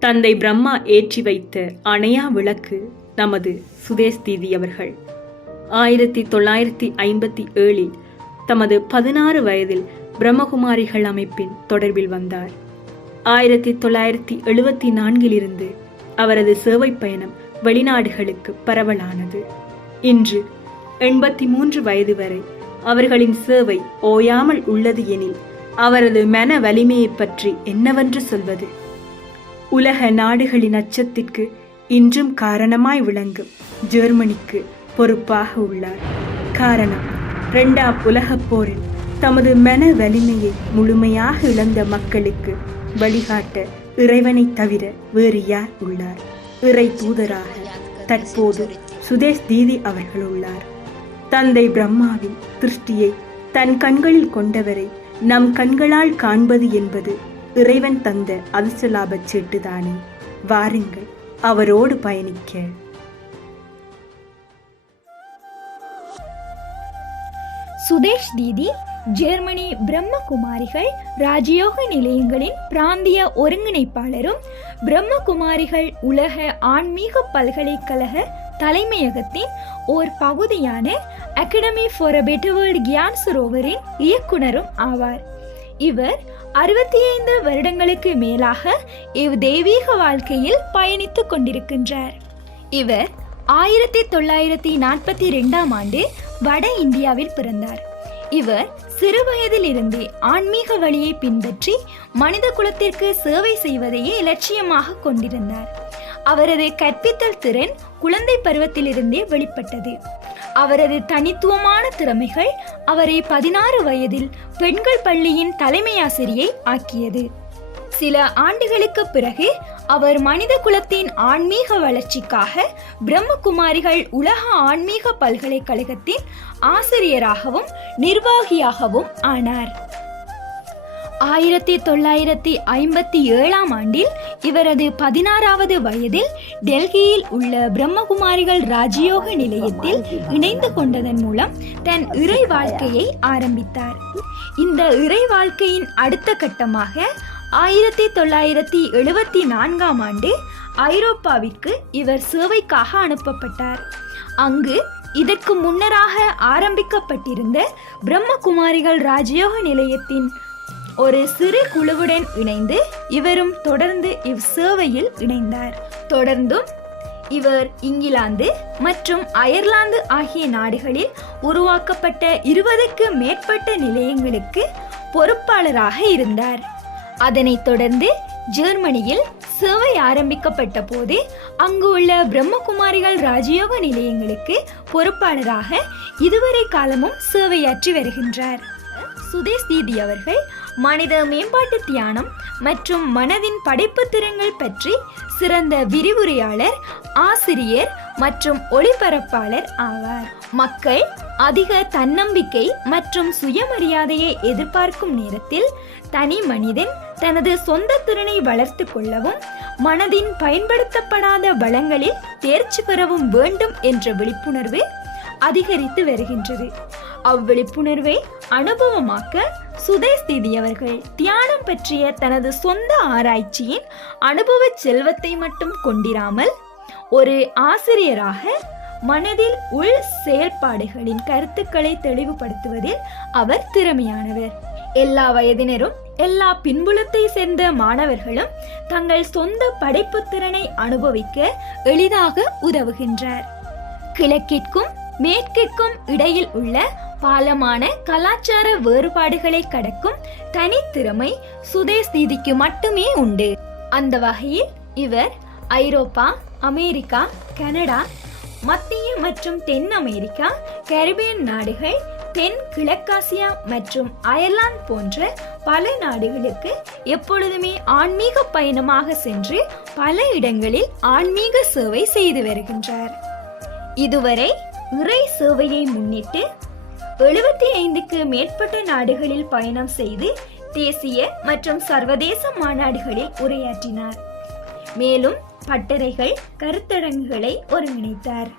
தந்தை பிரம்மா ஏற்றி வைத்த அணையா விளக்கு நமது சுதேஷ் தீதி அவர்கள். ஆயிரத்தி தொள்ளாயிரத்தி ஐம்பத்தி ஏழில் தமது பதினாறு வயதில் பிரம்மகுமாரிகள் அமைப்பின் தொடர்பில் வந்தார். ஆயிரத்தி தொள்ளாயிரத்தி எழுபத்தி நான்கிலிருந்து அவரது சேவை பயணம் வெளிநாடுகளுக்கு பரவலானது. இன்று எண்பத்தி மூன்று வயது வரை அவர்களின் சேவை ஓயாமல் உள்ளது எனில் அவரது மன வலிமையைப் பற்றி என்னவென்று சொல்வது? உலக நாடுகளின் அச்சத்திற்கு இன்றும் காரணமாய் விளங்கும் ஜெர்மனிக்கு பொறுப்பாக உள்ளார். காரணம் இரண்டாம் உலகப் போரில் தமது மன வலிமையை முழுமையாக இழந்த மக்களுக்கு வழிகாட்ட இறைவனை தவிர வேறு யார் உள்ளார்? இறை தூதராக தற்போது சுதேஷ் தீதி அவர்கள் உள்ளார். தந்தை பிரம்மாவின் திருஷ்டியை தன் கண்களில் கொண்டவரை நம் கண்களால் காண்பது என்பது இறைவன் தந்த அதிர்ஷ்டலாபச் சீட்டுதானே? வாருங்கள் அவரோடு பயணிக்க. சுதேஷ் தீதி ஜெர்மனி பிரம்மகுமாரிகள் ராஜயோக நிலையங்களின் பிராந்திய ஒருங்கிணைப்பாளரும் பிரம்மகுமாரிகள் உலக ஆன்மீக பல்கலைக்கழக தலைமையகத்தின் ஓர் பகுதியான academy for a better world Gyan சரோவரின் இயக்குனரும் ஆவார். இவர் அறுபத்தி ஐந்து வருடங்களுக்கு மேலாக இவ் தெய்வீக வாழ்க்கையில் பயணித்துக் கொண்டிருக்கின்றார். இவர் ஆயிரத்தி தொள்ளாயிரத்தி நாற்பத்தி ரெண்டாம் ஆண்டு வட இந்தியாவில் பிறந்தார். இவர் சிறுவயதிலிருந்தே ஆன்மீக வழியை பின்பற்றி மனித குலத்திற்கு சேவை செய்வதையே இலட்சியமாக கொண்டிருந்தார். அவரது கற்பித்தல் திறன் குழந்தை பருவத்திலிருந்தே வெளிப்பட்டது. அவரது தனித்துவமான திறமைகள் அவரை பதினாறு வயதில் பெண்கள் பள்ளியின் தலைமை ஆசிரியை ஆக்கியது. சில ஆண்டுகளுக்கு பிறகு அவர் மனித குலத்தின் ஆன்மீக வளர்ச்சிக்காக பிரம்மகுமாரிகள் உலக ஆன்மீக பல்கலைக்கழகத்தின் ஆசிரியராகவும் நிர்வாகியாகவும் ஆனார். ஆயிரத்தி தொள்ளாயிரத்தி ஐம்பத்தி ஏழாம் ஆண்டில் இவரது பதினாறாவது வயதில் டெல்லியில் உள்ள பிரம்மகுமாரிகள் ராஜயோக நிலையத்தில் இணைந்து கொண்டதன் மூலம் தன் இறை வாழ்க்கையை ஆரம்பித்தார். இந்த இறை வாழ்க்கையின் அடுத்த கட்டமாக ஆயிரத்தி தொள்ளாயிரத்தி எழுபத்தி நான்காம் ஆண்டு ஐரோப்பாவிற்கு இவர் சேவைக்காக அனுப்பப்பட்டார். அங்கு இதற்கு முன்னராக ஆரம்பிக்கப்பட்டிருந்த பிரம்மகுமாரிகள் ராஜயோக நிலையத்தின் ஒரு சிறு குழுவுடன் இணைந்து இவரும் தொடர்ந்து இவ் சேவையில் இணைந்தார். தொடர்ந்தும் இவர் இங்கிலாந்து மற்றும் அயர்லாந்து ஆகிய நாடுகளில் உருவாக்கப்பட்ட இருபதுக்கு மேற்பட்ட நிலையங்களுக்கு பொறுப்பாளராக இருந்தார். அதனைத் தொடர்ந்து ஜெர்மனியில் சேவை ஆரம்பிக்கப்பட்ட போது அங்கு உள்ள பிரம்மகுமாரிகள் ராஜயோக நிலையங்களுக்கு பொறுப்பாளராக இதுவரை காலமும் சேவையாற்றி வருகின்றார். சுதேஷ் தீதி அவர்கள் மனித மேம்பாட்டு தியானம் மற்றும் மனதின் படைப்பு திறன்கள் பற்றி சிறந்த விரிவுரையாளர் ஆசிரியர் மற்றும் ஒளிபரப்பாளர் ஆவார். மக்கள் அதிக தன்னம்பிக்கை மற்றும் சுயமரியாதையை எதிர்பார்க்கும் நேரத்தில் தனி மனிதன் தனது சொந்த திறனை வளர்த்து கொள்ளவும் மனதின் பயன்படுத்தப்படாத வளங்களில் தேர்ச்சி பெறவும் வேண்டும் என்ற விழிப்புணர்வு அதிகரித்து வருகின்றது. அவ்விழிப்புணர்வை அனுபவமாக்க சுதேஷ் தீதி அவர்கள் தியானம் பற்றிய தனது சொந்த ஆராய்ச்சியின் அனுபவ செல்வத்தை மட்டும் கொண்டிராமல் ஒரு ஆசிரியராக மனதில் உள் செயல்பாடுகளின் கருத்துக்களை தெளிவுபடுத்துவதில் அவர் திறமையானவர். எல்லா வயதினரும் எல்லா பின்புலத்தை சேர்ந்த மாணவர்களும் தங்கள் சொந்த படைப்பு திறனை அனுபவிக்க எளிதாக உதவுகின்றார். கிழக்கிற்கும் மேற்கிற்கும் இடையில் உள்ள பாலமான கலாச்சார வேறுபாடுகளை கடக்கும் தனித்திறமை சுதேஷ் தீதிக்கு மட்டுமே உண்டு. அந்த வகையில் இவர் ஐரோப்பா அமெரிக்கா கனடா மத்திய மற்றும் தென் அமெரிக்கா கரிபியன் நாடுகள் தென் கிழக்காசியா மற்றும் அயர்லாந்து போன்ற பல நாடுகளுக்கு எப்பொழுதுமே ஆன்மீக பயணமாக சென்று பல இடங்களில் ஆன்மீக சேவை செய்து வருகின்றார். இதுவரை இறை சேவையை முன்னிட்டு எழுபத்தி ஐந்துக்கு மேற்பட்ட நாடுகளில் பயணம் செய்து தேசிய மற்றும் சர்வதேச மாநாடுகளில் உரையாற்றினார். மேலும் பட்டறைகள் கருத்தரங்குகளை ஒருங்கிணைத்தார்.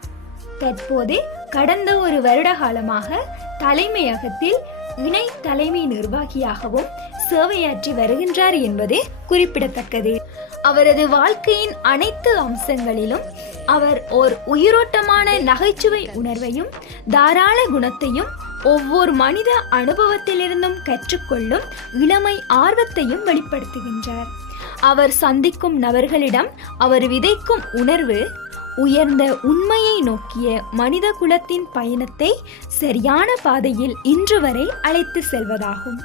தற்போது கடந்த ஒரு வருட காலமாக தலைமையகத்தில் இணை தலைமை நிர்வாகியாகவும் சேவையாற்றி வருகின்றார் என்பது குறிப்பிடத்தக்கது. அவரது வாழ்க்கையின் அனைத்து அம்சங்களிலும் அவர் ஓர் உயிரோட்டமான நகைச்சுவை உணர்வையும் தாராள குணத்தையும் ஒவ்வொரு மனித அனுபவத்திலிருந்தும் கற்றுக்கொள்ளும் இளமை ஆர்வத்தையும் வெளிப்படுத்துகின்றார். அவர் சந்திக்கும் நபர்களிடம் அவர் விதைக்கும் உணர்வு உயர்ந்த உண்மையை நோக்கிய மனித குலத்தின் பயணத்தை சரியான பாதையில் இன்று வரை அழைத்து செல்வதாகும்.